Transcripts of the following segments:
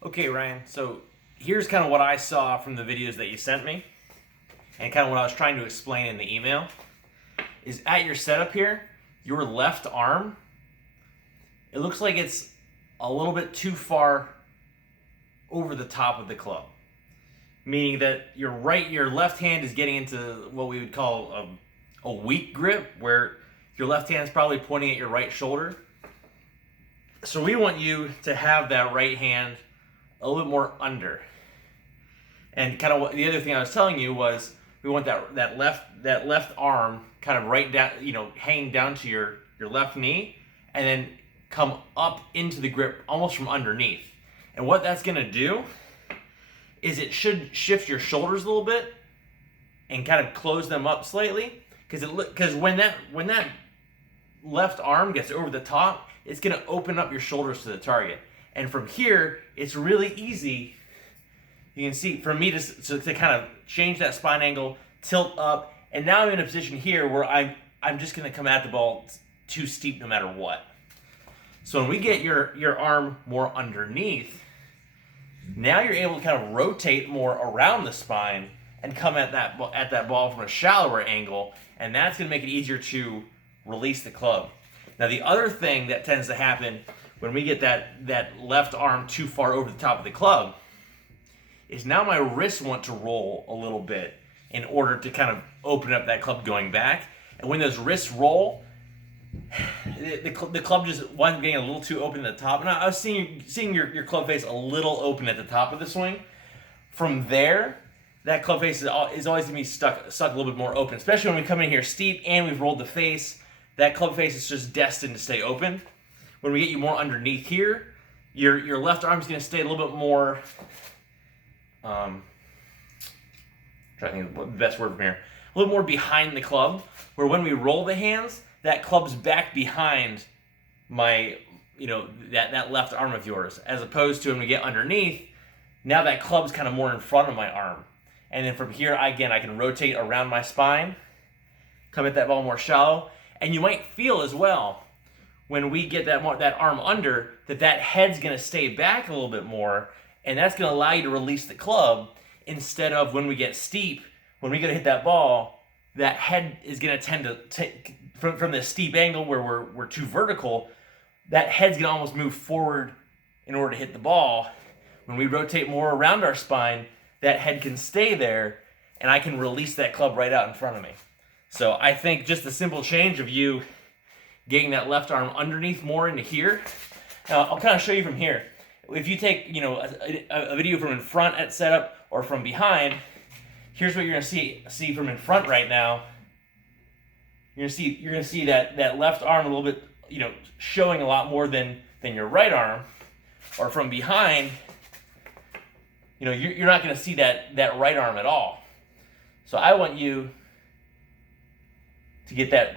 Okay, Ryan, so here's kind of what I saw from the videos that you sent me, and kind of what I was trying to explain in the email, is at your setup here, your left arm, it looks like it's a little bit too far over the top of the club. Meaning that your left hand is getting into what we would call a weak grip, where your left hand is probably pointing at your right shoulder. So we want you to have that right hand a little bit more under. And kind of what the other thing I was telling you was we want that left arm kind of right down, hanging down to your left knee, and then come up into the grip almost from underneath. And what that's going to do is it should shift your shoulders a little bit and kind of close them up slightly, because when that left arm gets over the top, it's going to open up your shoulders to the target. And from here, it's really easy. You can see for me to kind of change that spine angle, tilt up, and now I'm in a position here where I'm just going to come at the ball too steep no matter what. So when we get your arm more underneath, now you're able to kind of rotate more around the spine and come at that ball from a shallower angle, and that's going to make it easier to release the club. Now the other thing that tends to happen when we get that left arm too far over the top of the club is now my wrists want to roll a little bit in order to kind of open up that club going back. And when those wrists roll, the club just winds up getting a little too open at the top. And I was seeing your club face a little open at the top of the swing. From there, that club face is always going to be stuck a little bit more open, especially when we come in here steep and we've rolled the face. That club face is just destined to stay open. When we get you more underneath here, your left arm is going to stay a little bit more. Trying to think of the best word from here. A little more behind the club, where when we roll the hands, that club's back behind my, that left arm of yours, as opposed to when we get underneath, now that club's kind of more in front of my arm. And then from here, I can rotate around my spine, come at that ball more shallow, and you might feel as well, when we get that arm under, that head's going to stay back a little bit more, and that's going to allow you to release the club, instead of when we get steep, when we go to hit that ball, that head is going to tend to take, from this steep angle where we're too vertical, that head's going to almost move forward in order to hit the ball. When we rotate more around our spine, that head can stay there, and I can release that club right out in front of me. So I think just the simple change of you getting that left arm underneath more into here. Now I'll kind of show you from here. If you take a video from in front at setup or from behind, here's what you're gonna see from in front right now. You're gonna see that left arm a little bit, showing a lot more than your right arm. Or from behind, you're not gonna see that right arm at all. So I want you to get that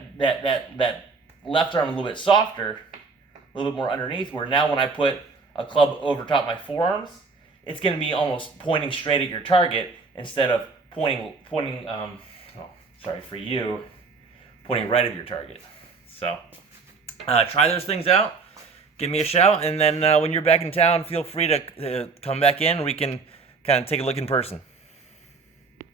left arm a little bit softer, a little bit more underneath, where now when I put a club over top my forearms, it's going to be almost pointing straight at your target instead of pointing right at your target. So try those things out. Give me a shout, and then when you're back in town, feel free to come back in. We can kind of take a look in person.